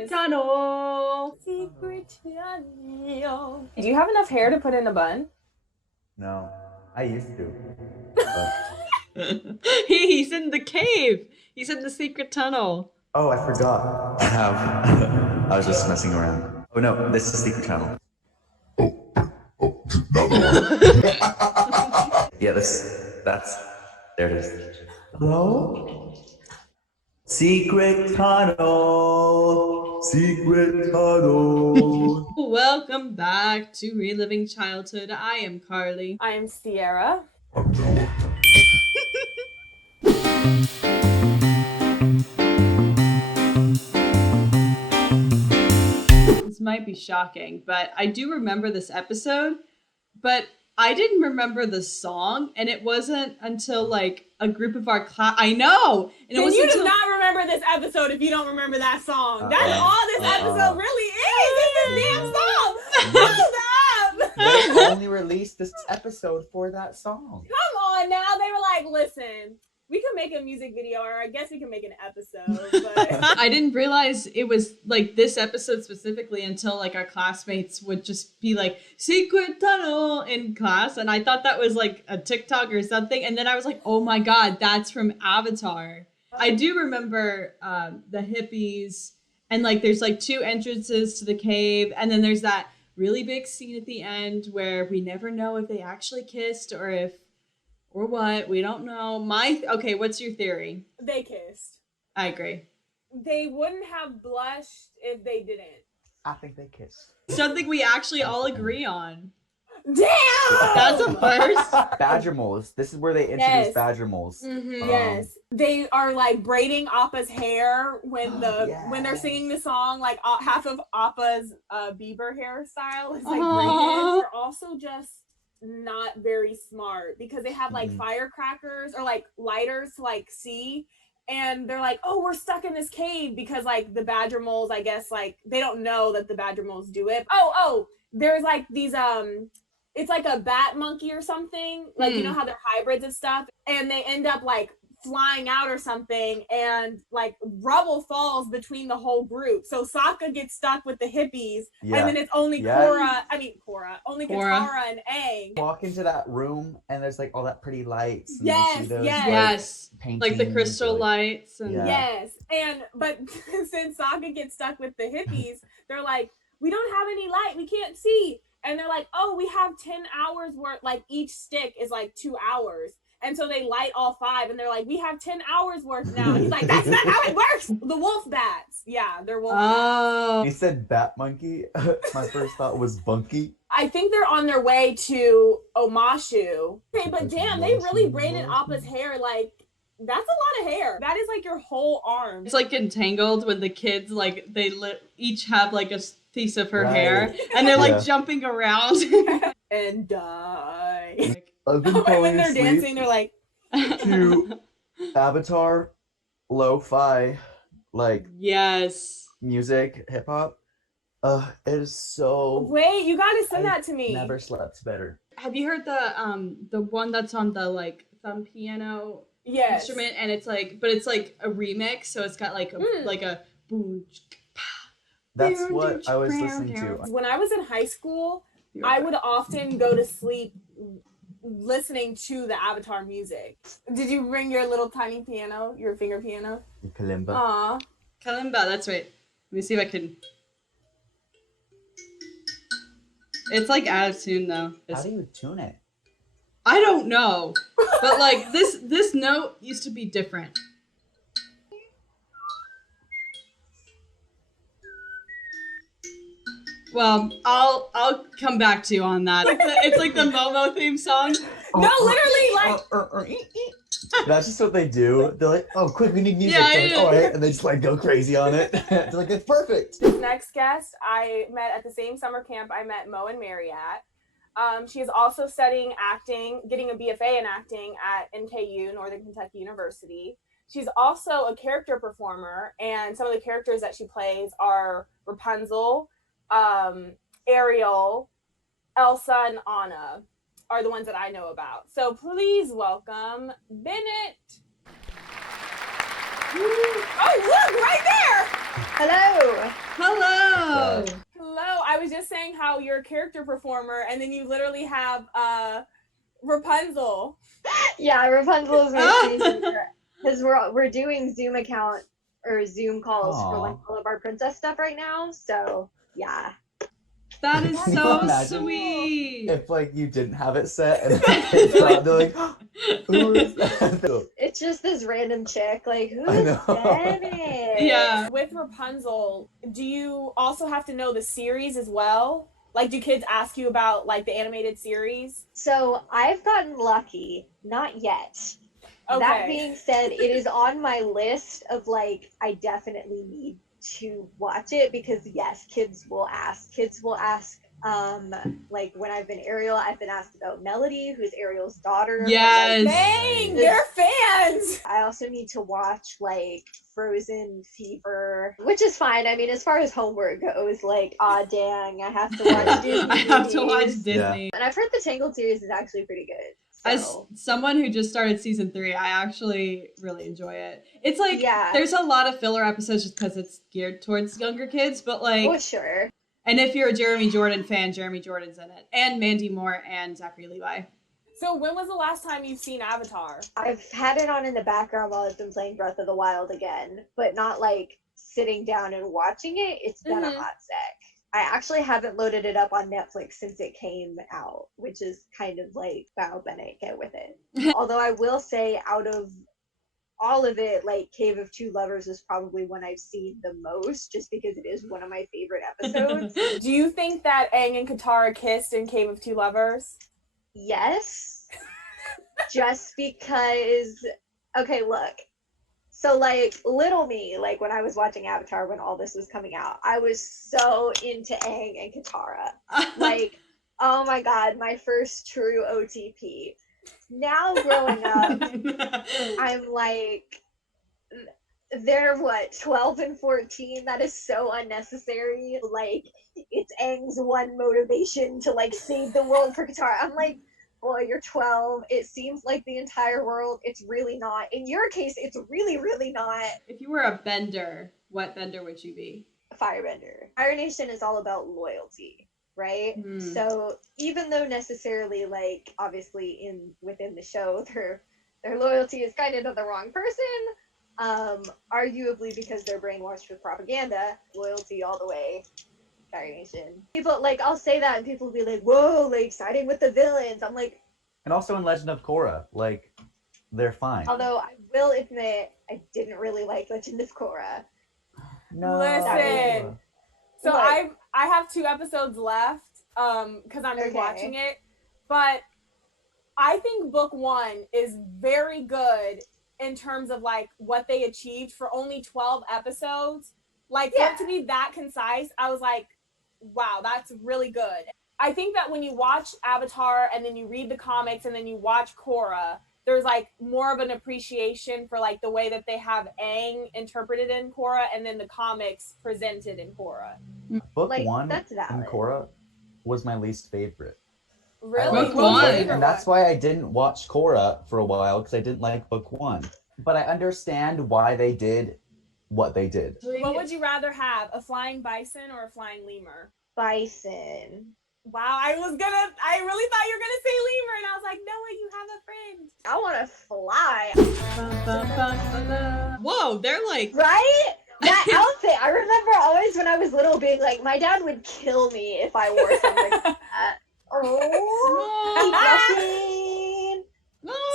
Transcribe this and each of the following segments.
Secret tunnel. Secret tunnel. Do you have enough hair to put in a bun? No, I used to. But... He's in the cave. He's in the secret tunnel. Oh, I forgot. I have. I was just messing around. Oh no, this is secret channel. Yeah, that's, there it is. Hello? Secret tunnel, secret tunnel. Welcome back to Reliving Childhood. I am Carly. I am Sierra. This might be shocking, but I do remember this episode, but I didn't remember the song, and it wasn't until like a group of our class. I know. And Then you do not remember this episode if you don't remember that song. That's all this episode really is. It's this damn song. Hold up. They only released this episode for that song. Come on now. They were like, listen, we can make a music video, or I guess we can make an episode. But I didn't realize it was like this episode specifically until like our classmates would just be like secret tunnel in class, and I thought that was like a TikTok or something, and then I was like, oh my god, that's from Avatar. I do remember the hippies, and like there's like two entrances to the cave, and then there's that really big scene at the end where we never know if they actually kissed or what, we don't know. Okay, what's your theory? they kissed. I agree. They wouldn't have blushed if they didn't. I think they kissed. Something we actually all agree on. Damn! That's a first. Badger moles. This is where they introduce badger moles. Mm-hmm. Yes, they are like braiding Appa's hair when when they're singing the song. Like half of Appa's Bieber hairstyle is like braided. They're also just not very smart because they have like firecrackers or like lighters to like see, and they're like, oh, we're stuck in this cave because like the badger moles, I guess, like they don't know that the badger moles do it. Oh, there's like these it's like a bat monkey or something, like you know how they're hybrids and stuff, and they end up like flying out or something, and like rubble falls between the whole group, so Sokka gets stuck with the hippies, and then it's only Katara and Aang walk into that room, and there's like all that pretty lights, and Yes, like the crystal lights, and but since Sokka gets stuck with the hippies, they're like, we don't have any light, we can't see, and they're like, oh, we have 10 hours worth, like each stick is like 2 hours. And so they light all 5, and they're like, we have 10 hours worth now. He's like, that's not how it works. The wolf bats. Yeah, they're wolf bats. You said bat monkey. My first thought was bunky. I think they're on their way to Omashu. Okay, but damn, they really braided Appa's hair. Like, that's a lot of hair. That is like your whole arm. It's like entangled when the kids, like, they each have like a piece of her hair, and they're like jumping around. And die. I've been when they're dancing, they're like to Avatar, lo-fi, like music, hip hop. It is so. Wait, you gotta send that to me. Never slept better. Have you heard the one that's on the like thumb piano instrument, and it's like, but it's like a remix, so it's got like a boom. That's what I was listening to. When I was in high school, I would often go to sleep listening to the Avatar music. Did you bring your little tiny piano, your finger piano? Kalimba. Aw. Kalimba, that's right. Let me see if I can. It's like out of tune though. How do you tune it? I don't know, but like this note used to be different. Well, I'll come back to you on that. It's like the Momo theme song. No, literally, like that's just what they do. They're like, oh, quick, we need music. All right, and they just like go crazy on it. It's like, it's perfect. This next guest I met at the same summer camp I met Mo and Mary at. She is also studying acting, getting a BFA in acting at NKU, Northern Kentucky University. She's also a character performer, and some of the characters that she plays are Rapunzel, Ariel, Elsa, and Anna are the ones that I know about. So please welcome Bennett. Oh, look, right there! Hello. Hello. Hello. I was just saying how you're a character performer, and then you literally have Rapunzel. Yeah, Rapunzel is my season because we're doing Zoom account or Zoom calls for like all of our princess stuff right now. So yeah. That is Can you so imagine sweet. If like you didn't have it set and then kids saw it, they're like, who is that? It's just this random chick, like, I who's know. Bennett? Yeah. With Rapunzel, do you also have to know the series as well? Like, do kids ask you about like the animated series? So I've gotten lucky, not yet. Okay. That being said, it is on my list of like, I definitely need to watch it because yes, kids will ask. Like when I've been Ariel, I've been asked about Melody, who's Ariel's daughter. Yes. Like, Dang, they're fans. I also need to watch like Frozen Fever, which is fine. I mean, as far as homework goes, like, dang, I have to watch Disney. I have to watch movies. Disney. And I've heard the Tangled series is actually pretty good. As So. someone who just started season 3, I actually really enjoy it. It's like, Yeah. there's a lot of filler episodes just because it's geared towards younger kids, but like, Oh, sure. and if you're a Jeremy Jordan fan, Jeremy Jordan's in it, and Mandy Moore and Zachary Levi. So when was the last time you've seen Avatar? I've had it on in the background while I've been playing Breath of the Wild again, but not like sitting down and watching it. It's been a hot sec. I actually haven't loaded it up on Netflix since it came out, which is kind of like, wow, Bennett, get with it. Although I will say, out of all of it, like Cave of Two Lovers is probably one I've seen the most, just because it is one of my favorite episodes. Do you think that Aang and Katara kissed in Cave of Two Lovers? Yes. Just because, okay, look. So, like, little me, like, when I was watching Avatar when all this was coming out, I was so into Aang and Katara. Like, oh my god, my first true OTP. Now, growing up, I'm like, they're what, 12 and 14? That is so unnecessary. Like, it's Aang's one motivation to, like, save the world for Katara. I'm like, boy, you're 12. It seems like the entire world. It's really not. In your case, it's really, really not. If you were a bender, what bender would you be? Firebender. Fire Nation is all about loyalty, right? So even though necessarily, like, obviously within the show, their loyalty is kind of to the wrong person, arguably because they're brainwashed with propaganda, loyalty all the way. Fire Nation. People, like, I'll say that and people will be like, whoa, like, siding with the villains. I'm like... And also in Legend of Korra, like, they're fine. Although I will admit, I didn't really like Legend of Korra. No. Listen. So What? I have 2 episodes left, because I'm rewatching it. But I think book 1 is very good in terms of, like, what they achieved for only 12 episodes. Like, for it to be that concise, I was like, wow, that's really good. I think that when you watch Avatar and then you read the comics and then you watch Korra, there's like more of an appreciation for like the way that they have Aang interpreted in Korra and then the comics presented in Korra. Book like, 1 that's in valid. Korra was my least favorite. Really? Book 1. And that's why I didn't watch Korra for a while, because I didn't like book 1. But I understand why they did what they did. What would you rather have, a flying bison or a flying lemur? Bison. Wow, I really thought you were gonna say lemur, and I was like, Noah, you have a friend. I want to fly. Whoa, they're like... Right? That outfit. I remember always when I was little being like, my dad would kill me if I wore something like that. Oh,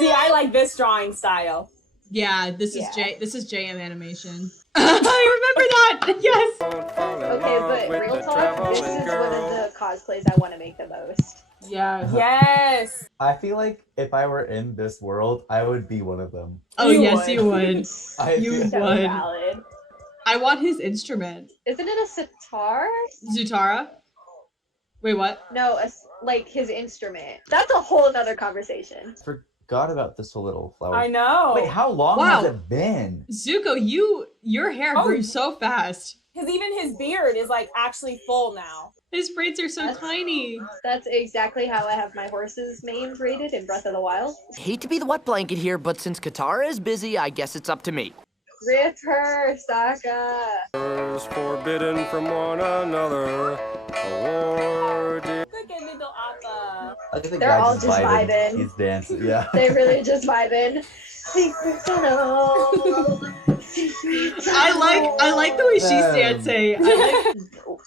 See, I like this drawing style. Yeah, this is JM animation. I remember that. Yes. Okay, but real talk, this is one of the cosplays I want to make the most. Yeah. Yes. I feel like if I were in this world, I would be one of them. Oh, yes, you would. You So would. valid. I want his instrument. Isn't it a sitar? Zutara? Wait, what? No, like his instrument. That's a whole nother conversation. Forgot about this little flower. I know. Wait, how long has it been? Zuko, your hair grew so fast. Because even his beard is like actually full now. His braids are so tiny. That's exactly how I have my horse's mane braided in Breath of the Wild. Hate to be the wet blanket here, but since Katara is busy, I guess it's up to me. Rip her, Sokka. Forbidden from one another. Awarded. Look at little Appa. Look at the They're guy all just just vibing. vibing. He's dancing. Yeah. They really just vibing. Secret tunnel. I like the way she's dancing.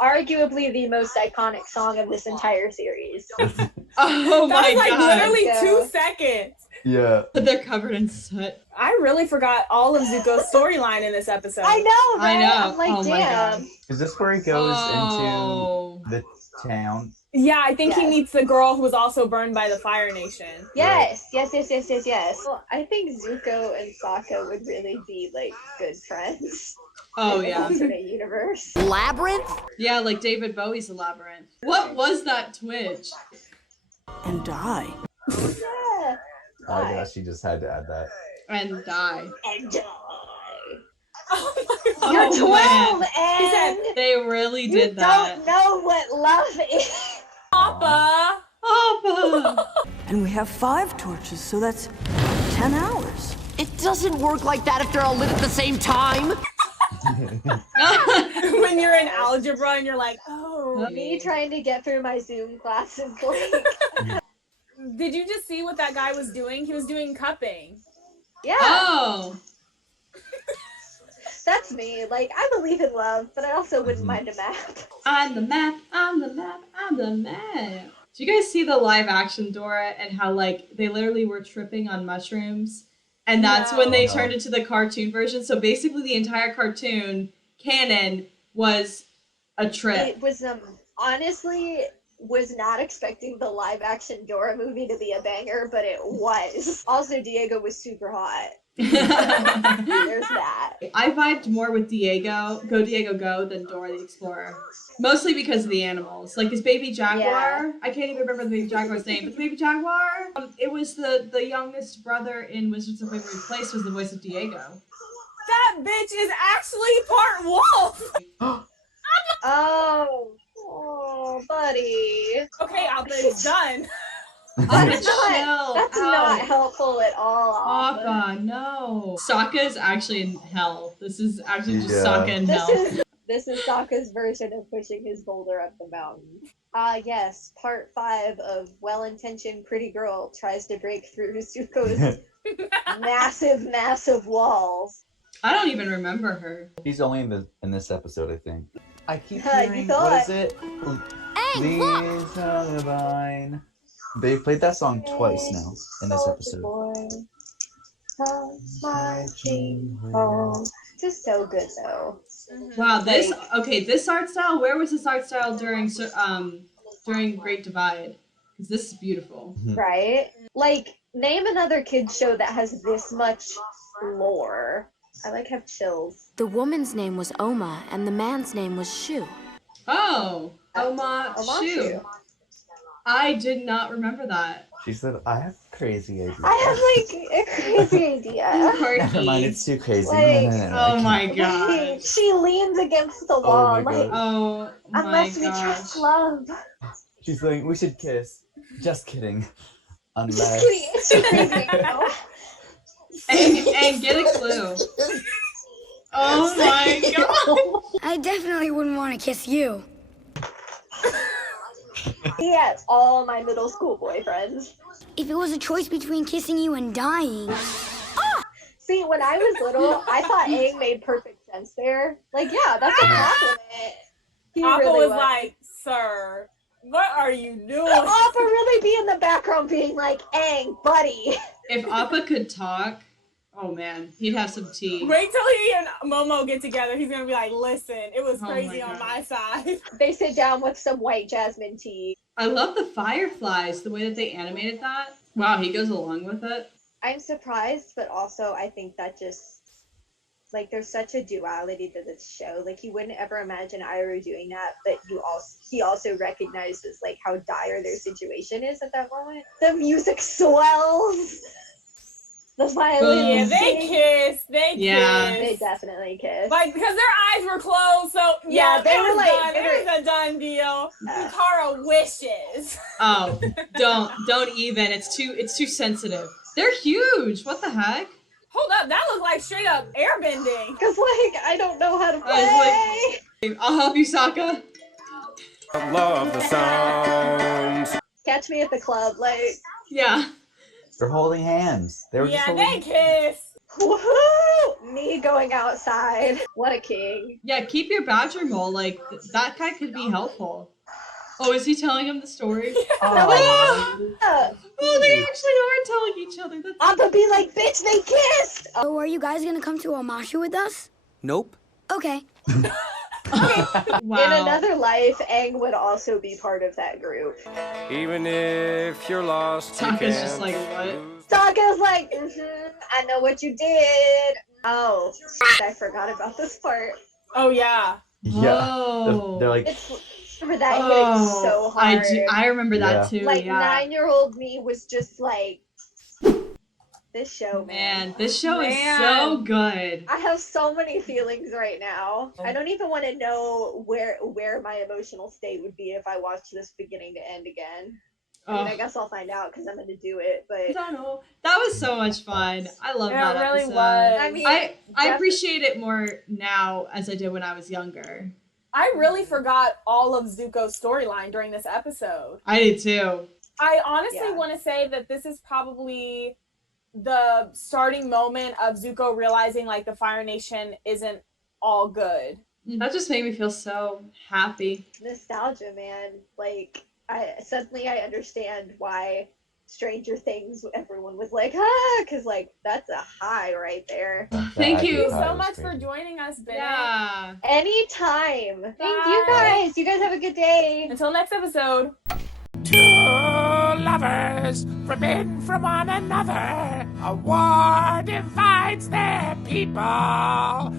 Arguably the most iconic song of this entire series. Oh my That was like god. literally 2 seconds. Yeah. They're covered in soot. I really forgot all of Zuko's storyline in this episode. I know, I right? know. I'm like, Oh my damn. God. Is this where he goes Oh. into the town? Yeah, I think he Yes. meets the girl who was also burned by the Fire Nation. Yes. Well, I think Zuko and Sokka would really be like good friends. Oh in an yeah. alternate universe. Labyrinth? Yeah, like David Bowie's Labyrinth. What was that twitch? And die. Yeah. Oh my gosh, she just had to add that. And die. And die. Oh Oh, You're 12, man. and They really you did that. don't know what love is. Papa! Papa. And we have 5 torches, so that's 10 hours. It doesn't work like that if they're all lit at the same time. When you're in algebra and you're like, oh. Me trying to get through my Zoom class is like, Did you just see what that guy was doing? He was doing cupping. yeah, Oh. that's me. Like, I believe in love, but I also wouldn't Mhm. mind a map. On the map, on the map, on the map. Do you guys see the live action Dora and how like they literally were tripping on mushrooms? And that's when they No. turned into the cartoon version. So basically the entire cartoon canon was a trip. It was honestly was not expecting the live action Dora movie to be a banger, but it was. Also, Diego was super hot. There's that. I vibed more with Diego Go than Dora the Explorer. Mostly because of the animals. Like this baby jaguar. Yeah. I can't even remember the baby jaguar's name, but the baby jaguar, it was the youngest brother in Wizards of Waverly Place was the voice of Diego. That bitch is actually part wolf! Oh, buddy. Okay, Alpha is done. That's Chill That's out. not helpful at all. Alpha. Appa, no. Sokka's actually in hell. This is actually just Yeah. Sokka in hell. This is Sokka's version of pushing his boulder up the mountain. Yes, part 5 of well-intentioned pretty girl tries to break through Zuko's massive walls. I don't even remember her. He's only in this episode, I think. I keep You hearing, what thought. is it? Hey, Please look! tell me mine. They've played that song twice now in this Soldier episode. boy, comes marching home. Just so good though. Wow, this art style. Where was this art style during Great Divide? Because this is beautiful. Right? Like, name another kids show that has this much lore. I like have chills. The woman's name was Oma, and the man's name was Shu. Oh, Oma Shu. I did not remember that. She said, I have a crazy idea. I have like a crazy idea. Never mind, it's too crazy. Like- Oh my god. Like, she leans against the wall, my like, God. Oh my unless we gosh. trust love. She's like, we should kiss. Just kidding. Just Unless. kidding, it's too crazy, you know? And get a clue. Oh my god. I definitely wouldn't want to kiss you. He has all my middle school boyfriends. If it was a choice between kissing you and dying. See, when I was little, I thought Aang made perfect sense there. Like, yeah, that's a compliment. He Appa really was like, sir, what are you doing? Appa really be in the background being like, Aang, buddy. If Appa could talk, oh man, he'd have some tea. Wait till he and Momo get together. He's gonna be like, listen, it was Oh crazy my on God. my side. They sit down with some white jasmine tea. I love the fireflies, the way that they animated that. Wow, he goes along with it. I'm surprised, but also I think that just, like, there's such a duality to this show. Like, you wouldn't ever imagine Iroh doing that, but he also recognizes, like, how dire their situation is at that moment. The music swells. The violin. Yeah, they sing. kiss. They Yeah. kiss. They definitely kiss. Like, because their eyes were closed, so Yeah, they it were was like- done. they It were- was a done deal. Katara wishes. Oh, don't even. It's too sensitive. They're huge. What the heck? Hold up, that looked like straight up airbending. Because, like, I don't know how to play. I I'll help you, Sokka. Love the sounds. Catch me at the club, like. Yeah. They're holding hands. They were just Yeah, holding they kiss. Woohoo! Me going outside. What a king. Yeah, keep your badger mole. Like, that guy could be helpful. Oh, is he telling him the story? Oh, they actually are telling each other. That's I'm gonna be like, bitch, they kissed! So are you guys gonna come to Omashu with us? Nope. Okay. wow. In another life, Aang would also be part of that group. Even if you're lost, you Sokka's can't just like, what? Sokka's like, I know what you did. Oh, I forgot about this part. Oh yeah. Yeah. Oh. They're like, Remember that hitting so hard. I remember that too. Like, yeah. 9-year-old me was just like, this show, Man, this show is so good. I have so many feelings right now. I don't even want to know where my emotional state would be if I watched this beginning to end again. I mean, I guess I'll find out because I'm going to do it, but... I don't know. That was so much fun. I love that It really episode. was. I mean, I appreciate it more now as I did when I was younger. I really forgot all of Zuko's storyline during this episode. I did too. I honestly want to say that this is probably the starting moment of Zuko realizing like the Fire Nation isn't all good. That just made me feel so happy. Nostalgia, man. Like, I understand why Stranger Things, everyone was like, because, like, that's a high right there. Thank you so much for joining us, Bennett. Yeah. Anytime. Thank you guys. You guys have a good day. Until next episode. Two lovers forbidden from one another. A war divides their people.